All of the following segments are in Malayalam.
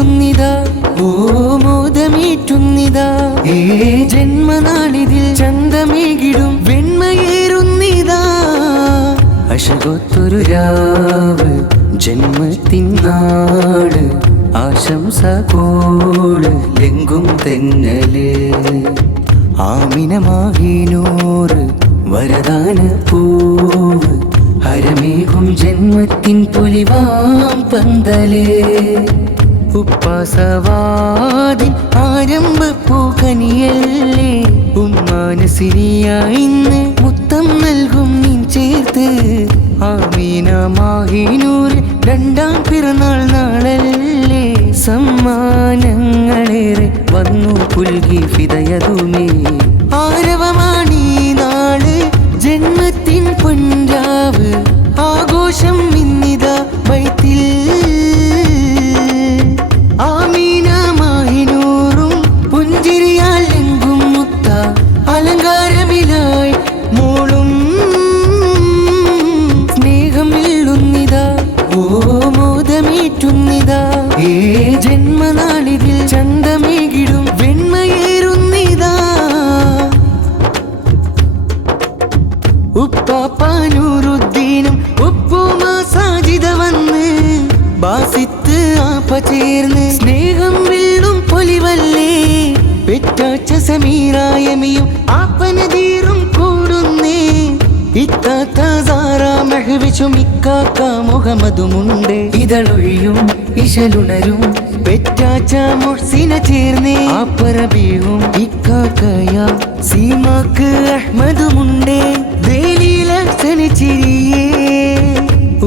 ചന്തമില്ലുന്നിതാ ഓ മോദമേറ്റുന്നിതാ ഏ ജന്മനാളിതിൽ ചന്തമേകിടും വെണ്മയേറുന്നിതാ അശകൊത്തൊരു രാവ് ജന്മത്തിൻ നാട് ആശംസ കോള് എങ്കും തെന്നല് ആമിനമാകിനൂറ് വരദാന പൂവ് ഹരമേകും ജന്മത്തിൻ പൊലിവാം പന്തല് ഉപ്പാസവാദിൻ ആരംഭപ്പൂക്കനിയല്ലേ ഉമ്മാനസിനിയായി ഇന്ന് മുത്തം നൽകും നീ ചേർത്ത് ആമീനമാഹിനൂർ രണ്ടാം പിറന്നാൾ നാളല്ലേ സമ്മാനങ്ങളേറെ വന്നു പുൽകി ഫിദയതുമേ ആരവമാണീ നാള് ജന്മത്തിൻ പൊൻരാവ് ആഘോഷം ഇന്നിതാ ബൈത്തിൽ ആമീനമാഹിനൂറും പുഞ്ചിരിയാൽ എങ്കും മുത്ത അലങ്കാരമിലായി മോളും സ്നേഹമില്ലുന്നിതാ ഓ മോദമേറ്റുന്നിതാ ഏ ജന്മനാളിതിൽ ചന്തമേകിടും വെണ്മയേറുന്നിതാ ഉപ്പാപ്പാനൂറുദ്ദീനും ഉപ്പുമാ സാജിദ വന്ന് ബാസിത്ത് ആപ്പ ചേർന്ന് സ്നേഹം വെള്ളും പൊലിവല്ലേ പെറ്റാച്ച സമീറായമിയും ആപ്പനതീറും കൂടുന്നേ ഇത്താത്ത സാറ മഹ്വിച്ചും ഇക്കാക്ക മുഹമ്മദുമുണ്ട് ഇതളൊഴിയും ഇശലുണരും പെറ്റാച്ച മുഹ്സിന ചേർന്നേ ആപ്പറബിയും ഇക്കാക്കയ സീമാക്ക് അഹ്മദുമുണ്ടേ ദേലീലക്ഷണിച്ചിരിയേ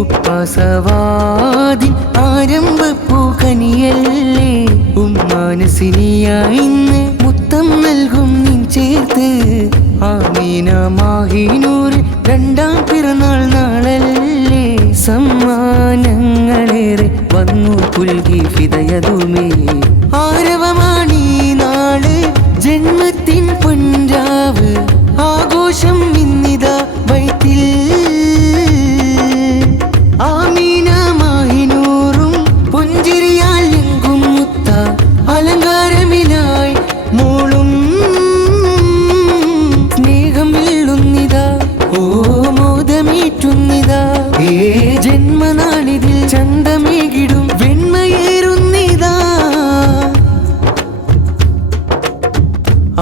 ഉപ്പാസവാദിൻ ആരംഭപ്പൂക്കനിയല്ലേ ഉമ്മാനസിനിയായി ഇന്ന് മുത്തം നൽകും നീ ചേർത്ത് ആമീനമാഹിനൂർ രണ്ടാം പിറന്നാൾ നാളല്ലേ സമ്മാനങ്ങളേറെ വന്നു പുൽകി ഫിദയതുമേ ആരവമാണീ നാള് ജന്മത്തിൻ പൊൻരാവ് ആഘോഷം ഇന്നിതാ ബൈത്തിൽ ആമീനമാഹിനൂറും പുഞ്ചിരിയാൽ എങ്കും മുത്ത അലങ്കാരമിലായി മോളും സ്നേഹമില്ലുന്നിതാ ഓ മോദമേറ്റുന്നിതാ ഏ ജന്മനാളിതിൽ ചന്തമേകിടും വെണ്മയേറുന്നിതാ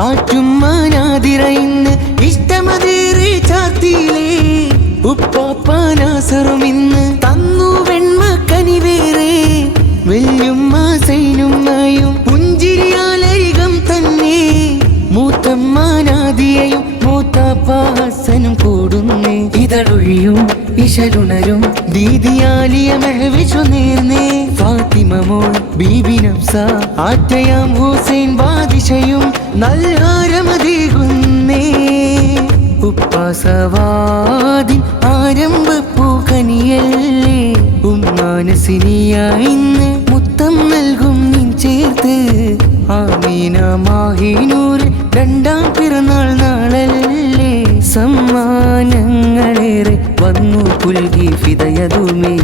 ആറ്റുമ്മാനാതിര ഇന്ന് ഇഷ്ടമതേറെ ചാർത്തിയിലേ ഉപ്പാപ്പാനാസറും ഇന്ന് തന്നു വെണ്മ കനിവേറെ വെല്ലുമ്മ സൈനുമ്മയും പുഞ്ചിരിയാലരികം തന്നെ മൂത്തമ്മാനാദിയയും മൂത്താപ്പ ഹസനും കൂടുന്നേ ഇതളൊഴിയും ഇശലുണരും ദീദിയാലിയ മെഹവിച്ചു നേർന്നേ ഫാത്തിമ മോൾ ബീബി നഫ്സ ആറ്റയാം ഹുസൈൻ ബാദിഷയും നല്ലാരമതേകുന്നേ ഉപ്പാസവാദിൻ ആരംഭപ്പൂക്കനിയല്ലേ ഉമ്മാനസിനിയായി ഇന്ന് മുത്തം നൽകും നീ ചേർത്ത് ആമീനമാഹിനൂർ രണ്ടാം പിറന്നാൾ നാളല്ലേ സമ്മാനങ്ങളേറെ വന്നു പുൽകി ഫിദയതുമേ